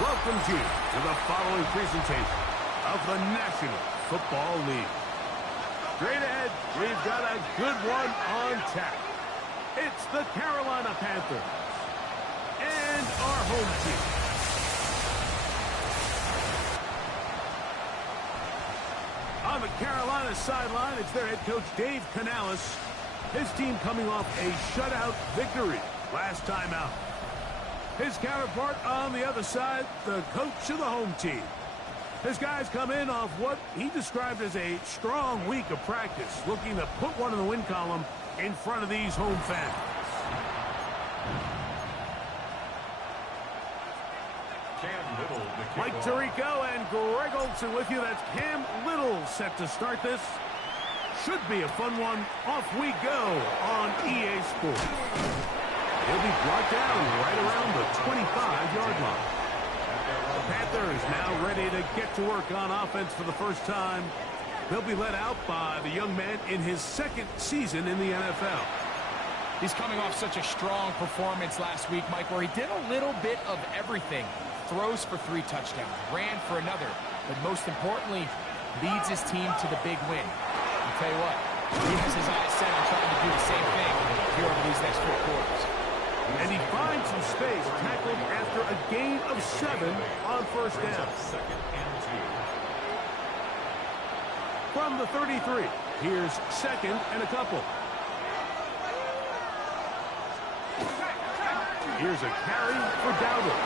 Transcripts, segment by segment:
Welcomes you to the following presentation of the National Football League. Straight ahead, we've got a good one on tap. It's the Carolina Panthers and our home team. On the Carolina sideline, it's their head coach, Dave Canales. His team coming off a shutout victory last time out. His counterpart on the other side, the coach of the home team. His guys come in off what he described as a strong week of practice, looking to put one in the win column in front of these home fans. Mike Tirico and Greg Olsen with you. That's Cam Little set to start this. Should be a fun one. Off we go on EA Sports. He'll be brought down right around the 25-yard line. The Panthers now ready to get to work on offense for the first time. They'll be led out by the young man in his second season in the NFL. He's coming off such a strong performance last week, Mike, where he did a little bit of everything. Throws for 3 touchdowns, ran for another, but most importantly, leads his team to the big win. I'll tell you what, he has his eyes set on trying to do the same thing here over these next 4 quarters. And he finds some space, tackled after a gain of 7 on first down. From the 33, here's second and a couple. Here's a carry for Dowdle.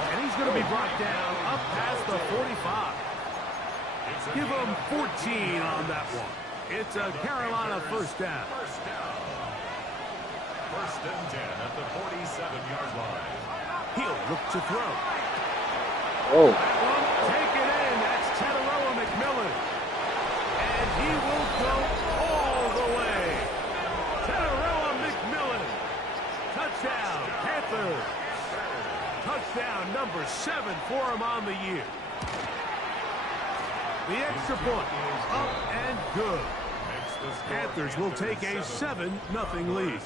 And he's going to be brought down up past the 45. Give him 14 on that one. It's a Carolina first down. First and 10 at the 47-yard line. He'll look to throw. Oh. Take it in. That's Teteroa McMillan. And he will go all the way. Teteroa McMillan. Touchdown, Panthers. Touchdown number 7 for him on the year. The extra point up and good. Panthers will take a 7-0 lead.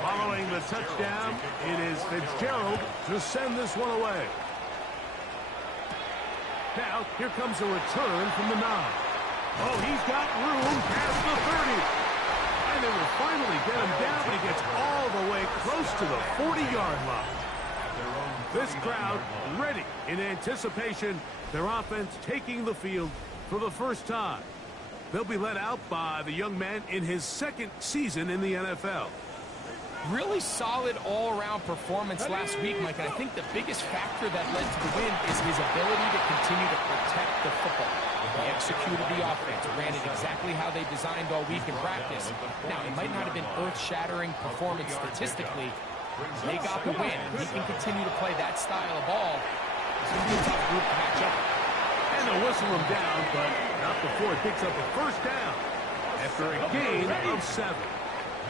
Following the touchdown, it is Fitzgerald to send this one away. Now, here comes a return from the 9. Oh, he's got room past the 30. And they will finally get him down, but he gets all the way close to the 40-yard line. This crowd ready in anticipation, their offense taking the field for the first time. They'll be led out by the young man in his second season in the NFL. Really solid all-around performance last week, Mike, and I think the biggest factor that led to the win is his ability to continue to protect the football. He executed the offense, ran it exactly how they designed all week in practice. Now, it might not have been earth-shattering performance statistically. They got the win. He can continue to play that style of ball. It's going to be a tough group to match up. And they'll whistle him down, but not before he picks up a first down after a gain of 7.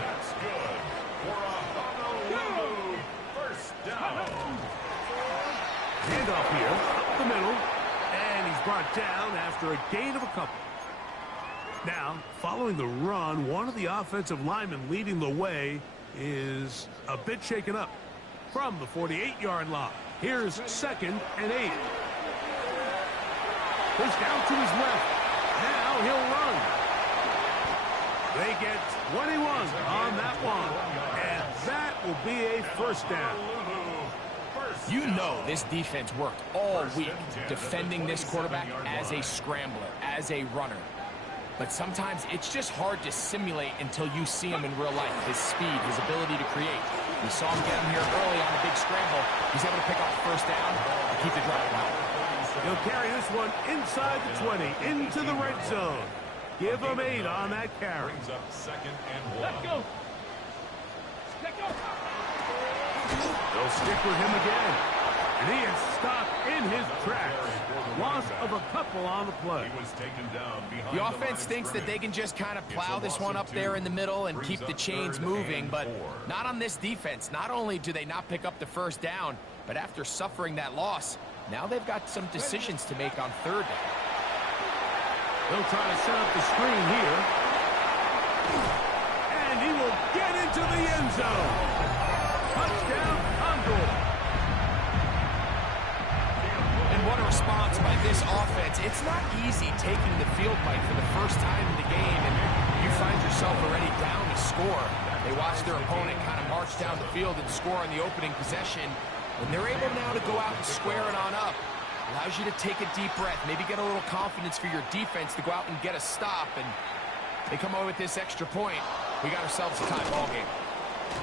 That's good. For a Honolulu first down. Handoff here, up the middle, and he's brought down after a gain of a couple. Now, following the run, one of the offensive linemen leading the way is a bit shaken up. From the 48-yard line, here's second and 8. Push down to his left. Now he'll run. They get 21 on that one, and that will be a first down. You know this defense worked all week defending this quarterback as a scrambler, as a runner. But sometimes it's just hard to simulate until you see him in real life. His speed, his ability to create. We saw him get him here early on a big scramble. He's able to pick off first down and keep the drive alive. He'll carry this one inside the 20, into the red zone. Give him 8 on that carry. Brings up 2nd and 1. Let's go. They'll stick with him again. And he is stopped in his tracks. Loss of a couple on the play. He was taken down behind The offense thinks that they can just kind of plow this one up there in the middle and keep the chains moving, but not on this defense. Not only do they not pick up the first down, but after suffering that loss, now they've got some decisions to make on 3rd down. They'll try to set up the screen here. And he will get into the end zone. Touchdown, Condor. And what a response by this offense. It's not easy taking the field, Mike, for the first time in the game, and you find yourself already down to score. They watch their opponent kind of march down the field and score on the opening possession, and they're able now to go out and square it on up. Allows you to take a deep breath, maybe get a little confidence for your defense to go out and get a stop, and they come away with this extra point. We got ourselves a tie ball game.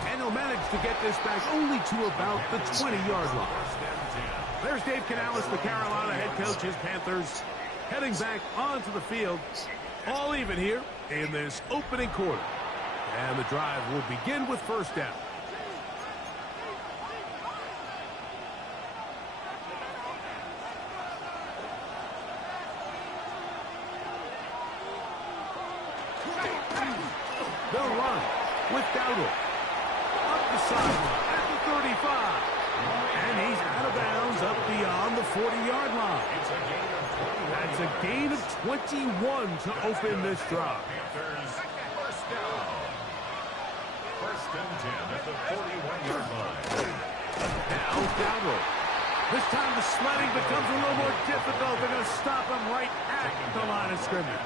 And he'll manage to get this back only to about the 20-yard line. There's Dave Canales, the Carolina head coach. His Panthers heading back onto the field. All even here in this opening quarter. And the drive will begin with 1st down. They'll run with Dowdle. Up the sideline at the 35. And he's out of bounds up beyond the 40-yard line. That's a gain of 21 to open this drive. Panthers, 1st down. 1st and 10 at the 41-yard line. Now Dowdle. This time the sledding becomes a little more difficult. They're going to stop him right at the line of scrimmage.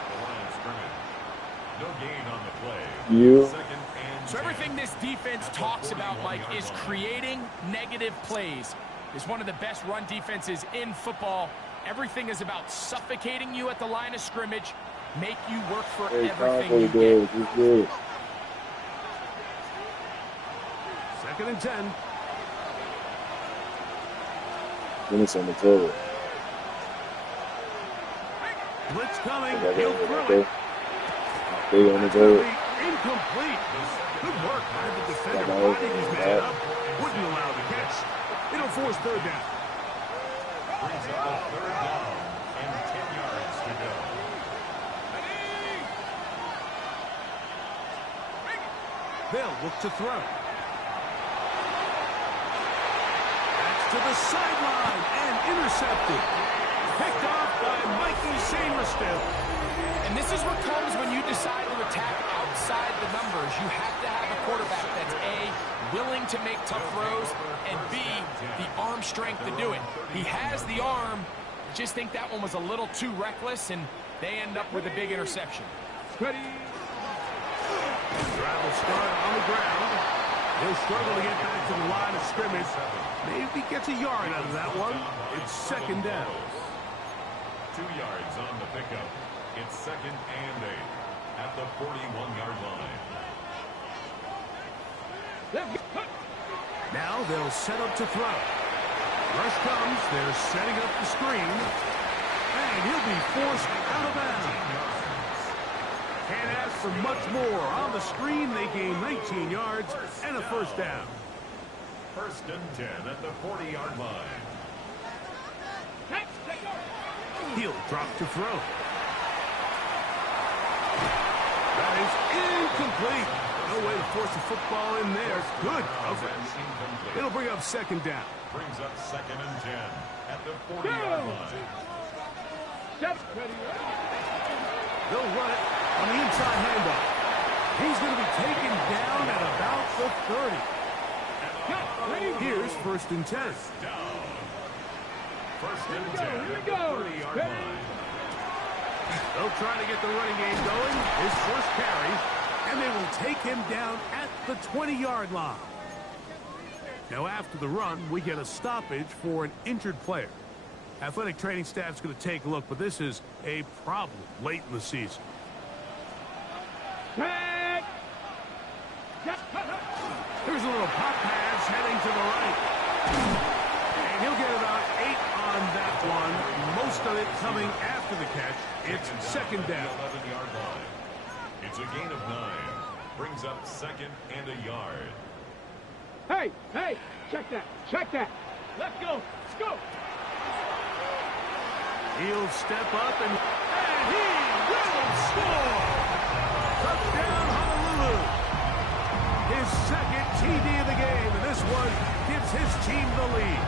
No gain on the play. 2nd and So everything this defense talks about, Mike, is creating negative plays. It's one of the best run defenses in football. Everything is about suffocating you at the line of scrimmage, make you work for everything you get. 2nd and 10. Finish on the total. Blitz coming. He'll throw it. Big on the total. Incomplete. Good work by the defender. Finding his man up. Wouldn't allow the catch. It'll force 3rd down. brings up a 3rd down and 10 yards to go. They'll look to throw. That's to the sideline and intercepted. Picked off by Mikey Samerstill. And this is what comes when you decide to attack outside the numbers. You have to have a quarterback that's A, willing to make tough throws, and B, the arm strength to do it. He has the arm. I just think that one was a little too reckless, and they end up with a big interception. Ready. Drive will start on the ground. He'll struggle to get back to the line of scrimmage. Maybe gets a yard out of that one. It's 2nd down. 2 yards on the pickup. It's 2nd and 8 at the 41-yard line. Now they'll set up to throw. Rush comes. They're setting up the screen. And he'll be forced out of bounds. Can't ask for much more. On the screen, they gain 19 yards and a 1st down. 1st and 10 at the 40-yard line. He'll drop to throw. That is incomplete. No way to force the football in there. Good coverage. It'll bring up 2nd down. Brings up 2nd and 10 at the 40-yard line. They'll run it on the inside handoff. He's going to be taken down at about the 30. Here's 1st and 10. Down. 1st and 10 at the 30-yard line. They'll try to get the running game going. His first carry. And they will take him down at the 20-yard line. Now after the run, we get a stoppage for an injured player. Athletic training staff's going to take a look, but this is a problem late in the season. Here's a little pop pass heading to the right. And he'll get about 8 on that one. coming after the catch. It's second down. 11-yard line. It's a gain of 9. Brings up second and a yard. Hey, check that. Let's go. He'll step up and he will score! Touchdown, Honolulu! His second TD of the game, and this one gives his team the lead.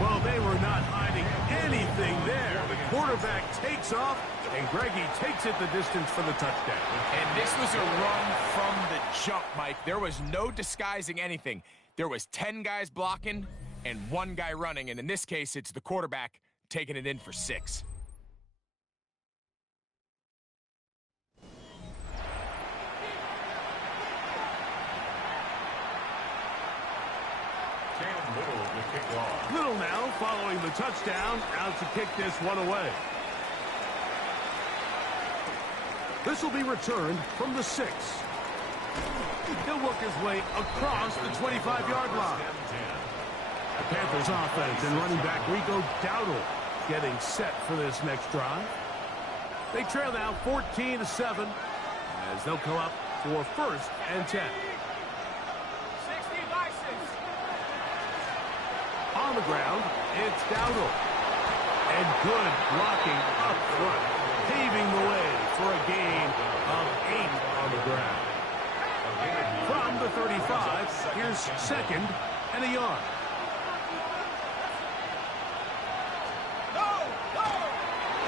Well, they were not hiding anything there. The quarterback takes off, and Greggy takes it the distance for the touchdown. And this was a run from the jump, Mike. There was no disguising anything. There was 10 guys blocking and 1 guy running, and in this case, it's the quarterback taking it in for 6. Little now following the touchdown, out to kick this one away. This will be returned from the 6. He'll work his way across the 25-yard line. The Panthers offense and running back Rico Dowdle getting set for this next drive. They trail now 14-7 as they'll come up for first and 10. On the ground, it's Dowdle. And good blocking up front, paving the way for a gain of 8 on the ground. From the 35, here's second and a yard.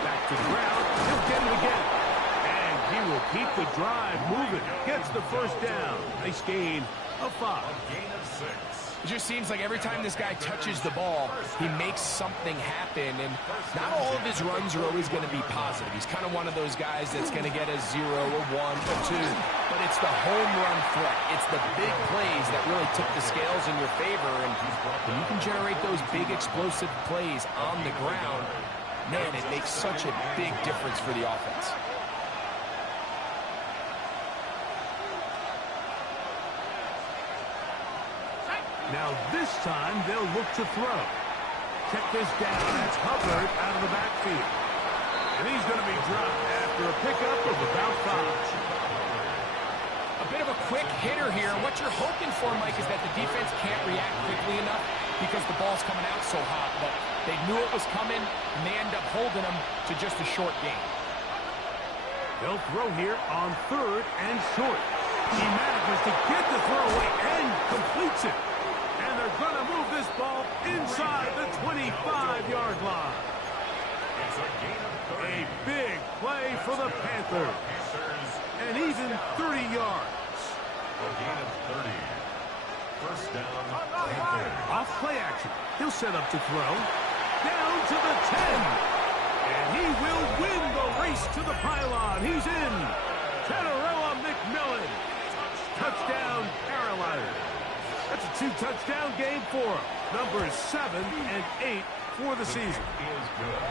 Back to the ground, he'll get it again. And he will keep the drive moving. Gets the first down. Nice gain of 5. Gain of 6. It just seems like every time this guy touches the ball, he makes something happen, and not all of his runs are always going to be positive. He's kind of one of those guys that's going to get a 0, a 1, a 2, but it's the home run threat. It's the big plays that really tip the scales in your favor, and when you can generate those big explosive plays on the ground, man, it makes such a big difference for the offense. Now this time they'll look to throw. Check this down. That's Hubbard out of the backfield. And he's going to be dropped after a pickup of about 5. A bit of a quick hitter here. What you're hoping for, Mike, is that the defense can't react quickly enough because the ball's coming out so hot. But they knew it was coming, and they end up holding them to just a short gain. They'll throw here on third and short. He manages to get the throw away and completes it. And they're going to move this ball inside the 25-yard line. It's a gain of 30. A big play for the Panthers. And even 30 yards. A gain of 30. First down, Panthers. Off play action. He'll set up to throw. Down to the 10. And he will win the race to the pylon. He's in. Tenorella McMillan. Touchdown, Carolina. That's a 2-touchdown game for him. Numbers 7 and 8 for the season. Is good.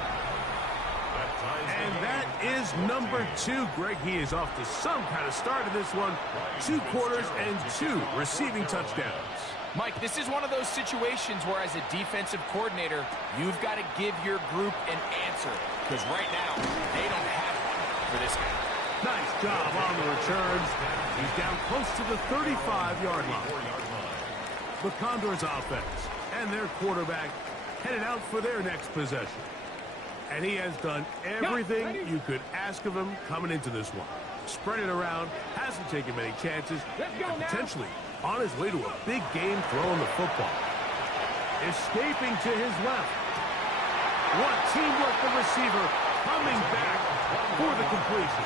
And that is number 2. Greg, he is off to some kind of start in this one. 2 quarters and 2 receiving touchdowns. Mike, this is one of those situations where as a defensive coordinator, you've got to give your group an answer. Because right now, they don't have one for this guy. Nice job on the returns. He's down close to the 35-yard line. The Condors offense and their quarterback headed out for their next possession. And he has done everything you could ask of him coming into this one. Spread it around, hasn't taken many chances, and potentially on his way to a big game throwing the football. Escaping to his left. What teamwork, the receiver coming back for the completion.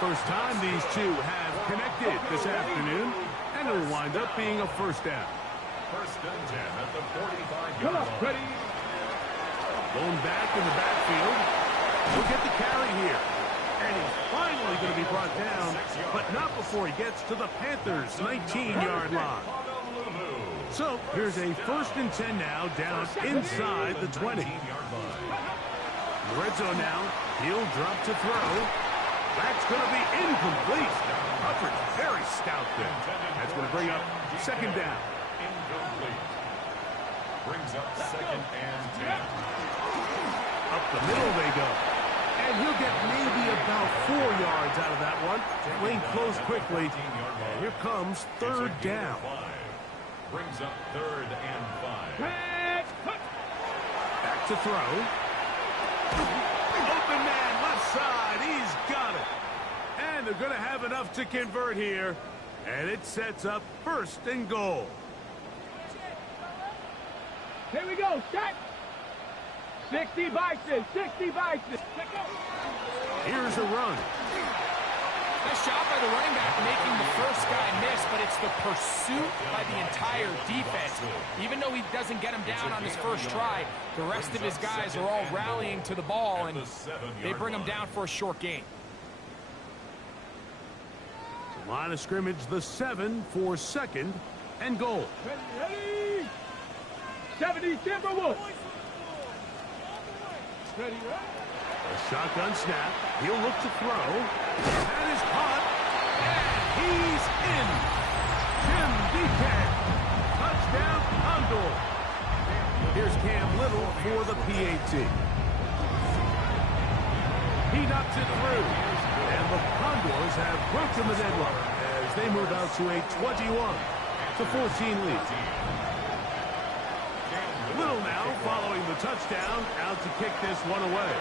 First time these two have connected this afternoon, and it'll wind up being a first down. First and 10 at the 45-yard line. Going back in the backfield. He'll get the carry here. And he's finally going to be brought down, but not before he gets to the Panthers' 19-yard line. So here's a first and 10 now down inside the 20. Red zone now. He'll drop to throw. That's going to be incomplete. Hubbard very stout there. That's going to bring up second down. Brings up second and 10. Up the middle they go. And he'll get maybe about 4 yards out of that one. Lane closed quickly. And here comes third down. Brings up third and 5. Back to throw. Open man, left side. He's got it. And they're going to have enough to convert here. And it sets up first and goal. Here we go, set. 60 Bison, 60 Bison. Here's a run. Nice job by the running back making the first guy miss, but it's the pursuit by the entire defense. Even though he doesn't get him down on his first try, the rest of his guys are all rallying to the ball, and they bring him down for a short gain. The line of scrimmage, the 7 for second and goal. Ready, 70 Timberwolves. Ready, right? A shotgun snap. He'll look to throw. That is caught. And he's in. Jim DK. Touchdown, Condor. Here's Cam Little for the PAT. He knocks it through. And the Condors have broken the deadlock as they move out to a 21-14 lead. Little now following the touchdown, out to kick this one away.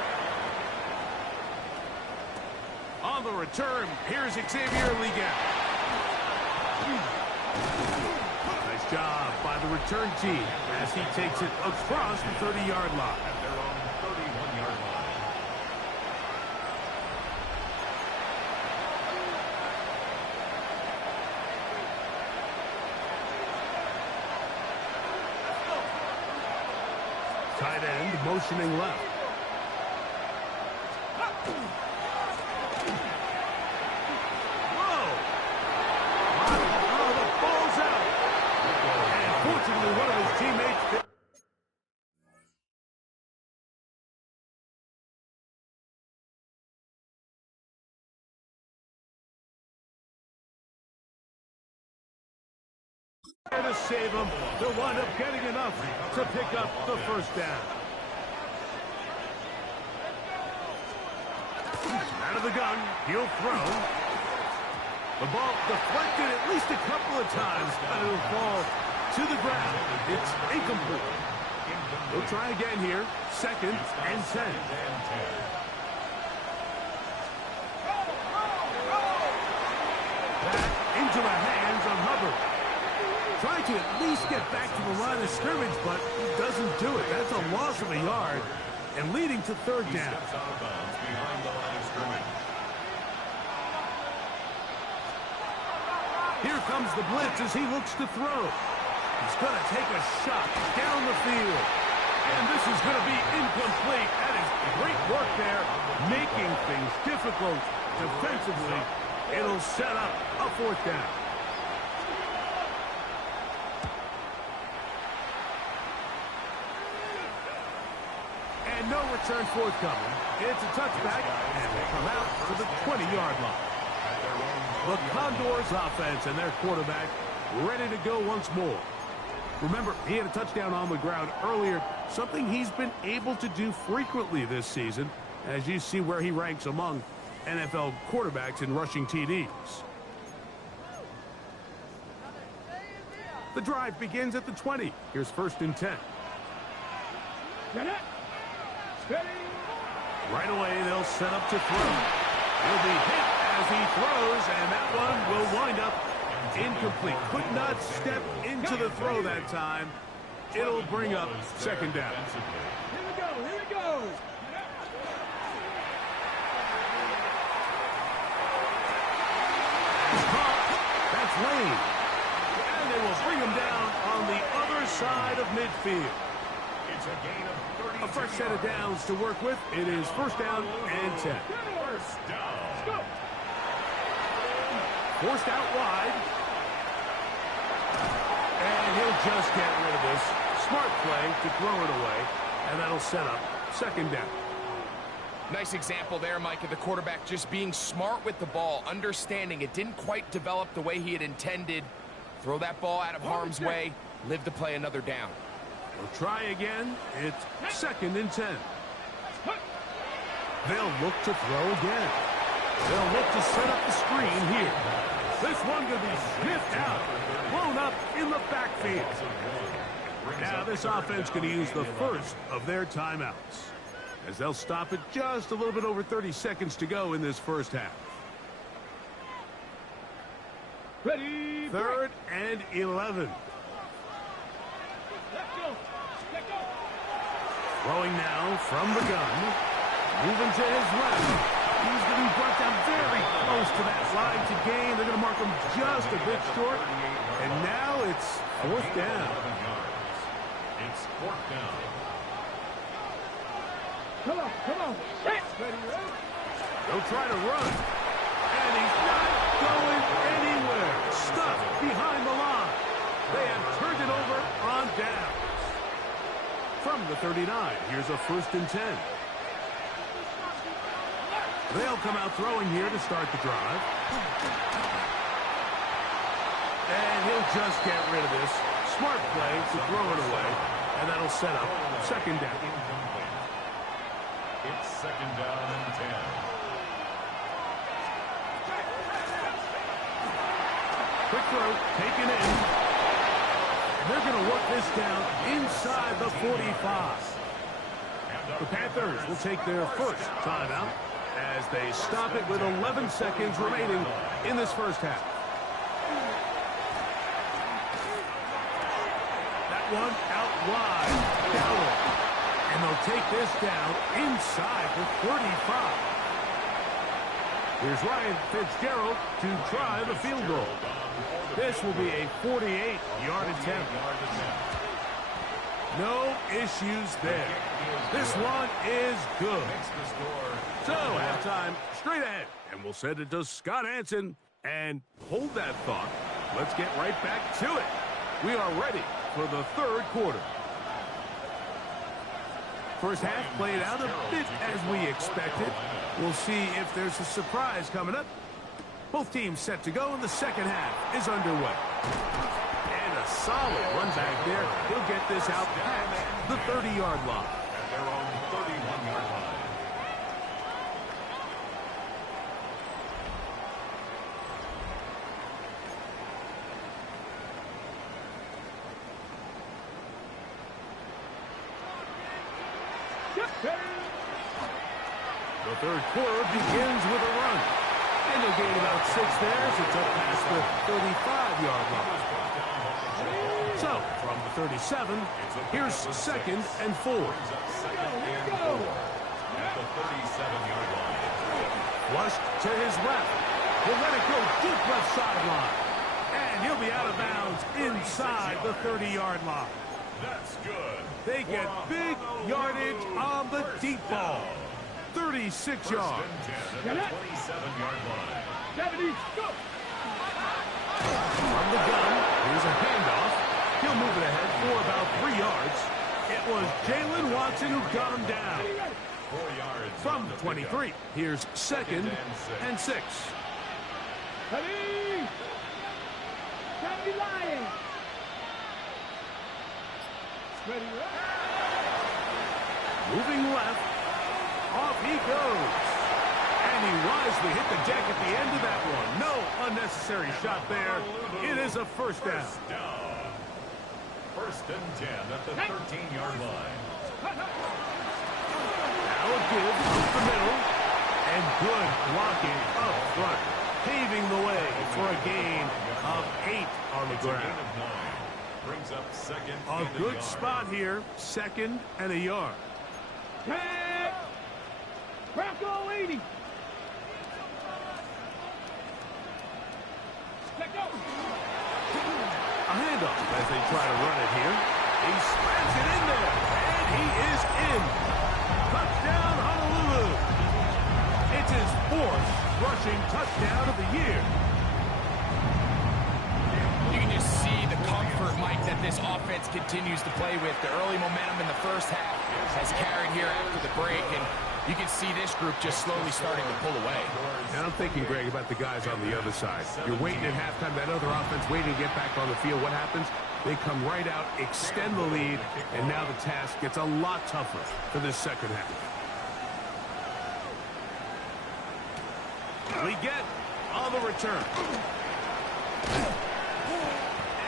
On the return, here's Xavier Liga. Nice job by the return team as he takes it across the 30-yard line. At their own 31-yard line. Tight end motioning left. Whoa! Oh, the ball's out. And fortunately, one of his teammates... to save him. They'll wind up getting enough to pick up the first down. Out of the gun, he'll throw. The ball deflected at least a couple of times, but it'll fall to the ground. It's incomplete. We'll try again here. Second and 10. Back into the hands of Hubbard. Trying to at least get back to the line of scrimmage, but he doesn't do it. That's a loss of a yard and leading to third down. Steps out of bounds behind the line of scrimmage. Here comes the blitz as he looks to throw. He's going to take a shot down the field. And this is going to be incomplete. That is great work there, making things difficult defensively. It'll set up a fourth down. And no return forthcoming. It's a touchback, and they come out to the 20-yard line. The Condors offense and their quarterback ready to go once more. Remember, he had a touchdown on the ground earlier, something he's been able to do frequently this season, as you see where he ranks among NFL quarterbacks in rushing TDs. The drive begins at the 20. Here's first and 10. Right away, they'll set up to throw. He'll be hit as he throws, and that one will wind up incomplete. Could not step into the throw that time. It'll bring up second down. Here we go, here we go. That's Lane. And they will bring him down on the other side of midfield. It's a gain of 32 A fresh set of downs to work with. It is first down and 10. First down. Let's go. Forced out wide. And he'll just get rid of this. Smart play to throw it away. And that'll set up second down. Nice example there, Mike, of the quarterback just being smart with the ball, understanding it didn't quite develop the way he had intended. Throw that ball out of harm's way, live to play another down. They'll try again. It's 2nd and 10. They'll look to throw again. They'll look to set up the screen here. This one going to be sniffed out, blown up in the backfield. Now this offense going to use the first of their timeouts, as they'll stop it just a little bit over 30 seconds to go in this first half. Ready. 3rd and 11. Let's go. Let's go. Throwing now from the gun. Moving to his left. He's going to be brought down very close to that line to gain. They're going to mark him just a bit short. And now it's 4th down. It's 4th down. Come on, come on. Ready, ready. They'll try to run. And he's not going anywhere. Stuck behind the line. They have turned it over on downs. From the 39, here's a 1st and 10. They'll come out throwing here to start the drive. And he'll just get rid of this. Smart play to throw it away. And that'll set up 2nd down. It's 2nd down and 10. Quick throw, taken in. And they're going to work this down inside the 45. The Panthers will take their first timeout as they stop it with 11 seconds remaining in this first half. That one out wide. Dowell. And they'll take this down inside the 35. Here's Ryan Fitzgerald to try the field goal. This will be a 48-yard attempt. No issues there. This one is good. So, halftime, straight ahead. And we'll send it to Scott Hansen. And hold that thought. Let's get right back to it. We are ready for the 3rd quarter. First half played out a bit as we expected. We'll see if there's a surprise coming up. Both teams set to go, and the second half is underway. And a solid run back there. He'll get this out past the 30-yard line. At their own 31-yard line. The 3rd quarter begins with a run. And they'll gain about 6 there as it's up past the 35-yard line. So, from the 37, here's 2nd and 4. At the 37-yard line. Flushed to his left. He'll let it go deep left sideline. And he'll be out of bounds inside the 30-yard line. That's good. They get big yardage on the deep ball. 36 yards. At the 27-yard line. 70, go! From the gun, here's a handoff. He'll move it ahead for about 3 yards. It was Jalen Watson who got him down. 4 yards. From the 23, here's 2nd and 6. Ready! 70 Lions! Ready, ready! Moving left. Off he goes. And he wisely hit the deck at the end of that one. No unnecessary shot there. It is a 1st down. 1st and 10 at the 13-yard line. Now a give up the middle. And good blocking up front. Paving the way for a gain of 8 on the ground. Brings up 2nd A and good yard. spot here. 2nd and a yard. Tag! Bronco 80! Let go! A handoff as they try to run it here. He slams it in there. And he is in. Touchdown, Honolulu. It's his 4th rushing touchdown of the year. You can just see the comfort, Mike, that this offense continues to play with. The early momentum in the first half has carried here after the break, and you can see this group just slowly starting to pull away. And I'm thinking, Greg, about the guys on the other side. You're waiting at halftime, that other offense waiting to get back on the field. What happens? They come right out, extend the lead, and now the task gets a lot tougher for this second half. We get on the return.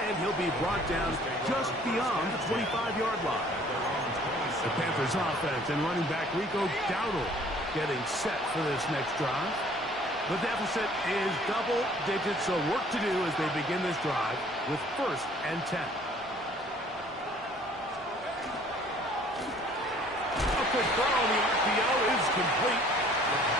And he'll be brought down just beyond the 25-yard line. The Panthers offense and running back Rico Dowdle getting set for this next drive. The deficit is double digits, so work to do as they begin this drive with 1st and 10. A quick throw on the RPO is complete.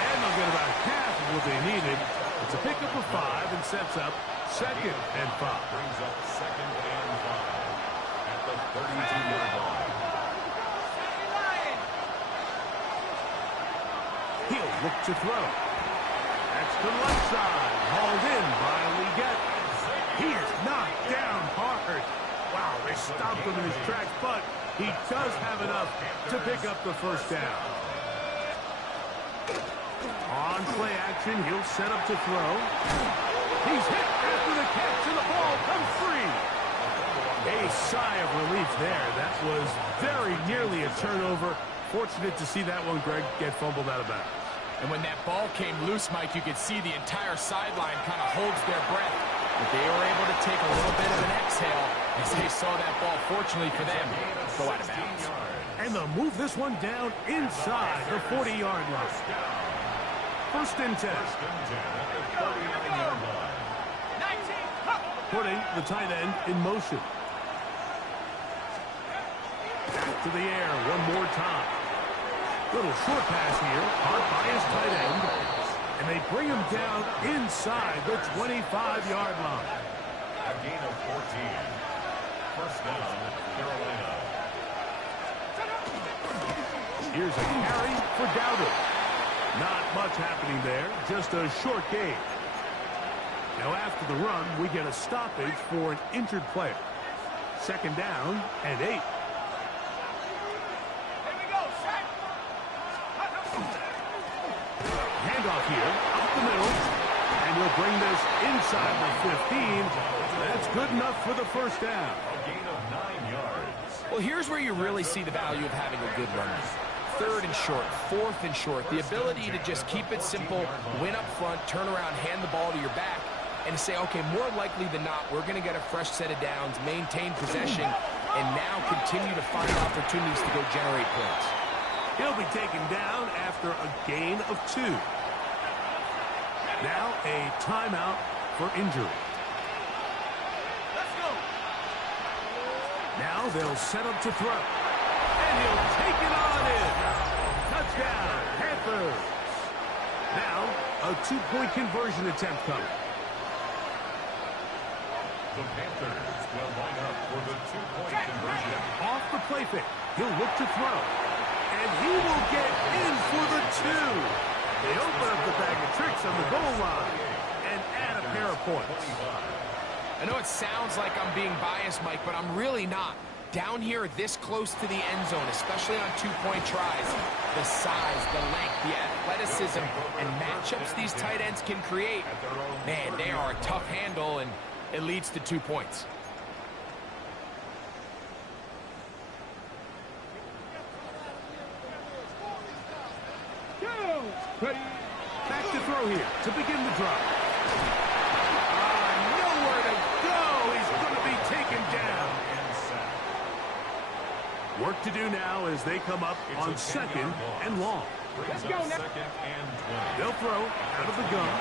And they'll get about half of what they needed. It's a pickup of 5 and sets up 2nd and 5. Brings up 2nd and 5 at the 32-yard line. He'll look to throw. That's the left side. Hauled in by Leggett. He is knocked down hard. Wow, they stopped him in his tracks, but he does have enough to pick up the 1st down. On play action, he'll set up to throw. He's hit after the catch, and the ball comes free. A sigh of relief there. That was very nearly a turnover. Fortunate to see that one, Greg, get fumbled out of bounds. And when that ball came loose, Mike, you could see the entire sideline kind of holds their breath. But they were able to take a little bit of an exhale as they saw that ball, fortunately for them, go out of bounds. And they'll move this one down inside the 40-yard line. 1st and 10. Putting the tight end in motion. Back to the air one more time. Little short pass here, caught by his tight end. And they bring him down inside the 25-yard line. A gain of 14. 1st down, Carolina. Here's a carry for Dowdle. Not much happening there, just a short gain. Now after the run, we get a stoppage for an injured player. 2nd down and 8. Handoff here, up the middle, and we'll bring this inside the 15. That's good enough for the 1st down. A gain of 9 yards. Well, here's where you really see the value of having a good runner. 3rd and short, 4th and short. The ability to just keep it simple, win up front, turn around, hand the ball to your back, and say, okay, more likely than not, we're going to get a fresh set of downs, maintain possession, and now continue to find opportunities to go generate points. He'll be taken down after a gain of 2. Now a timeout for injury. Let's go. Now they'll set up to throw. And he'll take it on in. Touchdown, Panthers. Now a 2-point conversion attempt coming. The Panthers will line up for the 2-point conversion. Off the play fake. He'll look to throw. And he will get in for the 2. They open up the bag of tricks on the goal line and add a pair of points. I know it sounds like I'm being biased, Mike, but I'm really not. Down here this close to the end zone, especially on 2-point tries, the size, the length, the athleticism, and matchups these tight ends can create, man, they are a tough handle, and it leads to 2 points. Back to throw here to begin the drive. Nowhere to go. He's going to be taken down. Work to do now as they come up on 2nd and long. Let's go now. 2nd and 20. They'll throw out of the gun.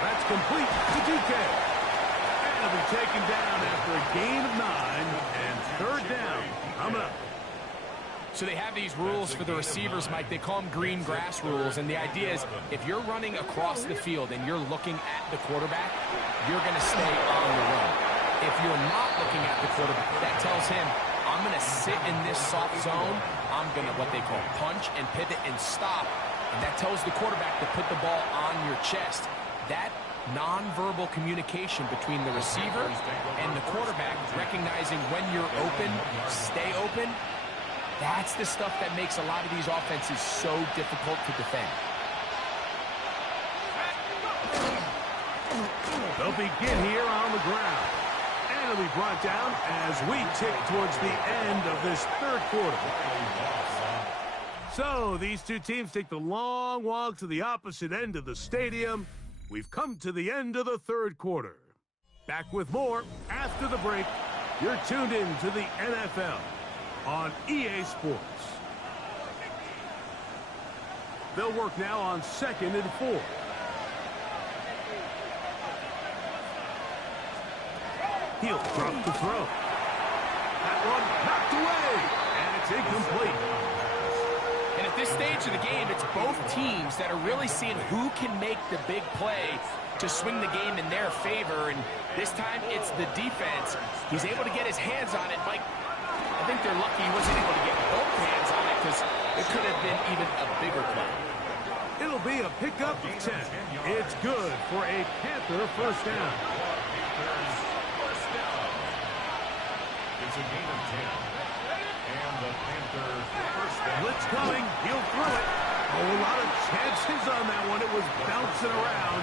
That's complete to DK. And he'll be taken down after a gain of 9 and 3rd down. Coming up. So they have these rules for the receivers, Mike. They call them green grass rules, and the idea is if you're running across the field and you're looking at the quarterback, you're going to stay on the run. If you're not looking at the quarterback, that tells him, I'm going to sit in this soft zone. I'm going to, what they call, punch and pivot and stop. And that tells the quarterback to put the ball on your chest. That nonverbal communication between the receiver and the quarterback, recognizing when you're open, stay open, that's the stuff that makes a lot of these offenses so difficult to defend. They'll begin here on the ground. And going to be brought down as we tick towards the end of this third quarter. So these two teams take the long walk to the opposite end of the stadium. We've come to the end of the third quarter. Back with more after the break. You're tuned in to the NFL on EA Sports. They'll work now on 2nd and 4. He'll drop the throw. That one knocked away, and it's incomplete. And at this stage of the game, it's both teams that are really seeing who can make the big play to swing the game in their favor. And this time, it's the defense. He's able to get his hands on it. Mike, I think they're lucky he wasn't able to get both hands on it because it could have been even a bigger play. It'll be a pickup of 10. It's good for a Panther first down. It's a gain of 10. And the Panthers first down. Blitz coming. He'll throw it. Oh, a lot of chances on that one. It was bouncing around,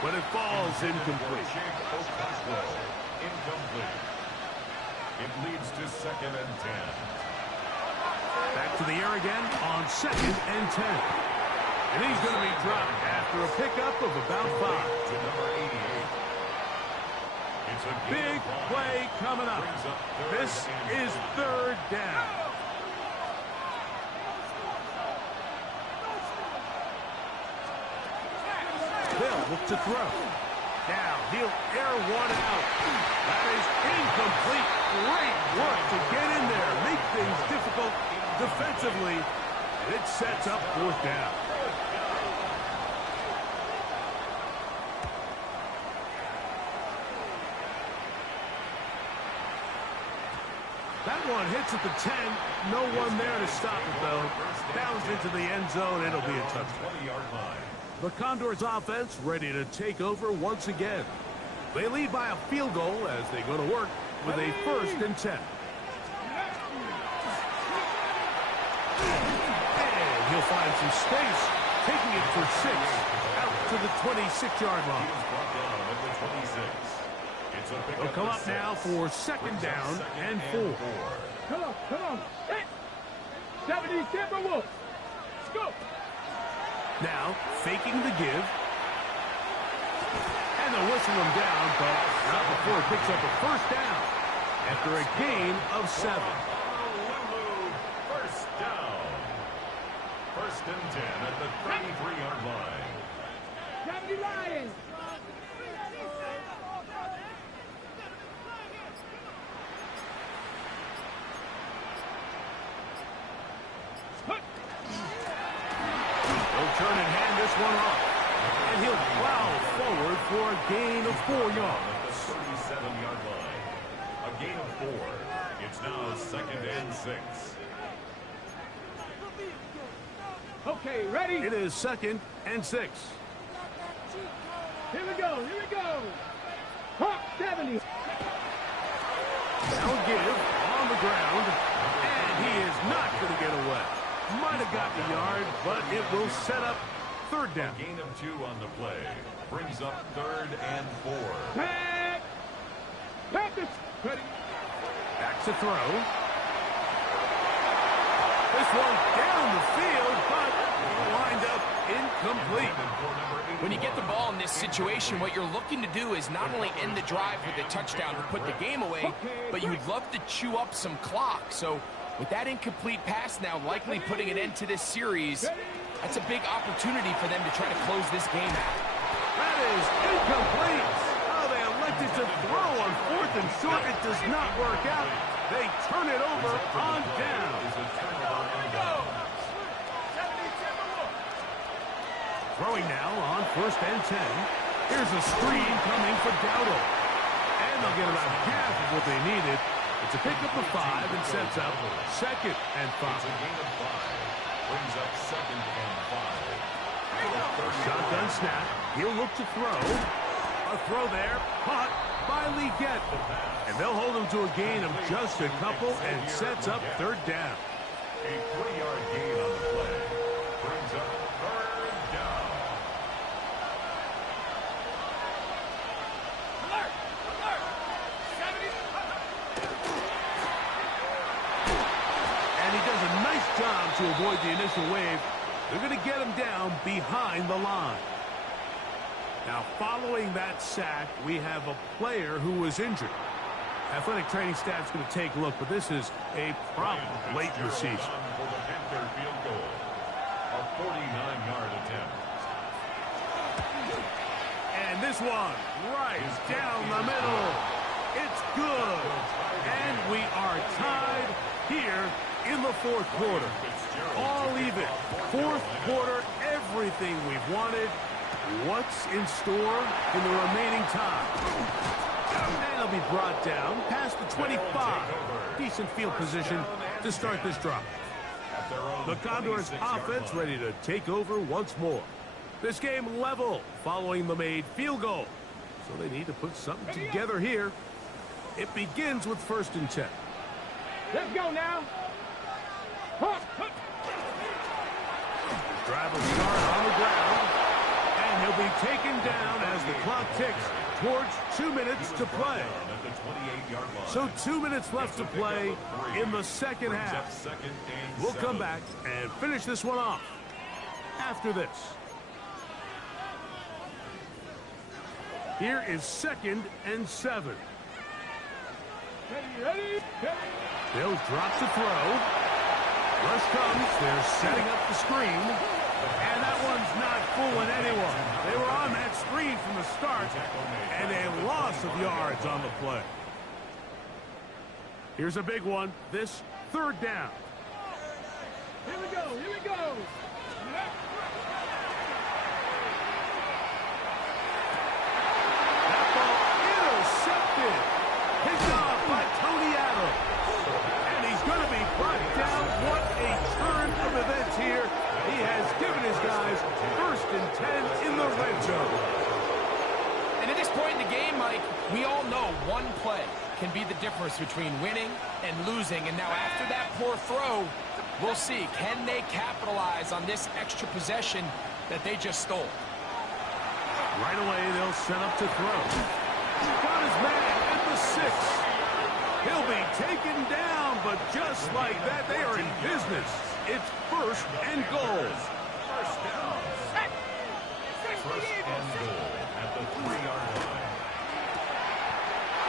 but it falls incomplete. Incomplete. It leads to 2nd and 10. Back to the air again on 2nd and 10. And he's going to be dropped after a pickup of about 5. To number 88. It's a Big play coming up. This is 3rd down. They'll look to throw. Now he'll air one out. That is incomplete. Great work to get in there, make things difficult defensively, and it sets up 4th down. That one hits at the 10. No one there to stop it, though. Bounds into the end zone. It'll be a touchdown. 20-yard line. The Condors offense ready to take over once again. They lead by a field goal as they go to work with a 1st and 10. And he'll find some space, taking it for 6 out to the 26-yard line. He was brought down at the 26. It's a pickup. They'll come up now for 2nd down and 4. Come on. Hit. 70 Timberwolves. Let's go. Now, faking the give. And they'll whistle him down, but not before he picks up a 1st down after a gain of 7. First down. 1st and 10 at the 33-yard line. 70 Lions. He'll turn and hand this one off. And he'll plow forward for a gain of 4 yards. At the 37-yard line. A gain of 4. It's now 2nd and 6. Okay, ready? It is 2nd and 6. Here we go. Hawk 70. Now give on the ground. And he is not going to get away. Might have got the yard, but it will set up 3rd down. Gain of 2 on the play. Brings up 3rd and 4. Packers. Ready. Back to throw. This one down the field, but lined up incomplete. When you get the ball in this situation, what you're looking to do is not only end the drive with a touchdown to put the game away, but you'd love to chew up some clock. So with that incomplete pass now likely putting an end to this series, that's a big opportunity for them to try to close this game out. That is incomplete. Oh, they elected to throw on 4th and short. It does not work out. They turn it over on down. Throwing now on 1st and 10. Here's a screen coming for Dowdle. And they'll get about half of what they needed. It's a pickup of 5 and sets up 2nd and 5. It's a gain of 5. Brings up 2nd and 5. Shotgun snap. He'll look to throw. A throw there. Caught by Leggett. And they'll hold him to a gain of just a couple and sets up 3rd down. A 3-yard gain on the play. Brings up 3rd down. Alert! job to avoid the initial wave. They're going to get him down behind the line. Now, following that sack, we have a player who was injured. Athletic training staff's going to take a look, but this is a problem late in the season. For the Panther field goal. A 49-yard attempt. And this one, right down the middle. It's good. And we are tied here in the fourth quarter. All even. Fourth quarter, everything we've wanted. What's in store in the remaining time? And he'll be brought down past the 25. Decent field position to start this drive. The Condors offense ready to take over once more. This game level following the made field goal. So they need to put something together here. It begins with 1st and 10. Let's go now. Drive will start on the ground. And he'll be taken down as the clock ticks towards 2 minutes to play. So 2 minutes left to play in the second half. We'll come back and finish this one off after this. Here is 2nd and 7. Ready. They'll drop to throw. Rush comes. They're setting up the screen. And that one's not fooling anyone. They were on that screen from the start. And a loss of yards on the play. Here's a big one. This 3rd down. Here we go. That ball intercepted. Picked off by Tony Adams. And he's going to be brought down. What a turn of events here. He has given his guys 1st and 10 in the red zone. And at this point in the game, Mike, we all know one play can be the difference between winning and losing. And now after that poor throw, we'll see. Can they capitalize on this extra possession that they just stole? Right away, they'll set up to throw. Got his man at the 6. He'll be taken down, but just like that, they are in business. It's 1st and goal. First down. First and goal at the 3-yard line.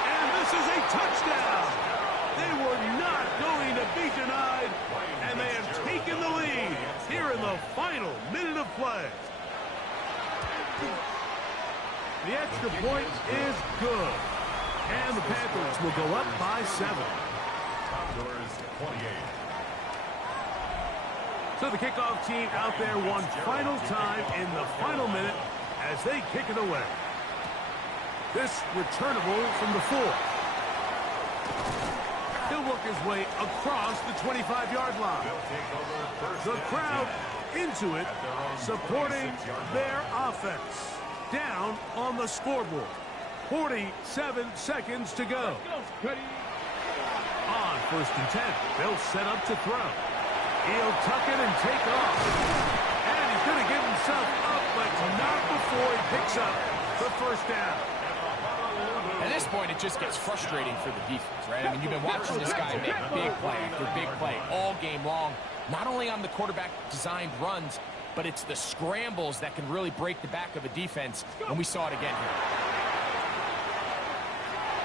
And this is a touchdown. They were not going to be denied, and they have taken the lead here in the final minute of play. The extra point is good. And the Panthers will go up by 7. Condors 28. So the kickoff team out there one final time in the final minute as they kick it away. This returnable from the 4. He'll work his way across the 25-yard line. The crowd into it, supporting their offense. Down on the scoreboard. 47 seconds to go. On 1st and 10, they'll set up to throw. He'll tuck it and take off. And he's going to give himself up, but not before he picks up the 1st down. At this point, it just gets frustrating for the defense, right? I mean, you've been watching this guy make big play after big play all game long, not only on the quarterback-designed runs, but it's the scrambles that can really break the back of a defense, and we saw it again here.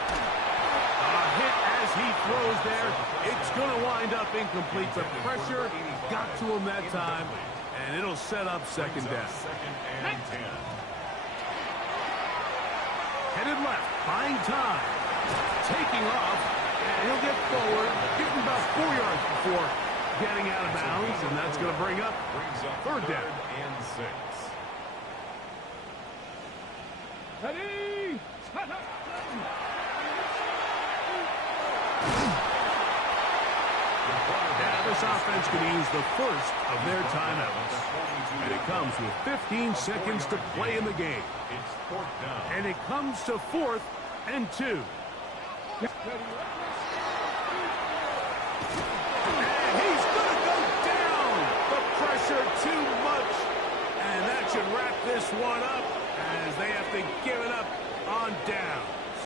A hit as he throws there. It's going to wind up incomplete. The pressure got to him that time, and it'll set up 2nd down. 2nd and 10. Headed left, buying time. Taking off, and he'll get forward, getting about 4 yards before getting out of bounds, and that's going to bring up 3rd down. And 6. Ready. Now this offense could use the 1st of their timeouts. And it comes with 15 seconds to play in the game. It's 4th down. And it comes to 4th and 2. And he's going to go down. The pressure too much. And that should wrap this one up as they have to give it up on down.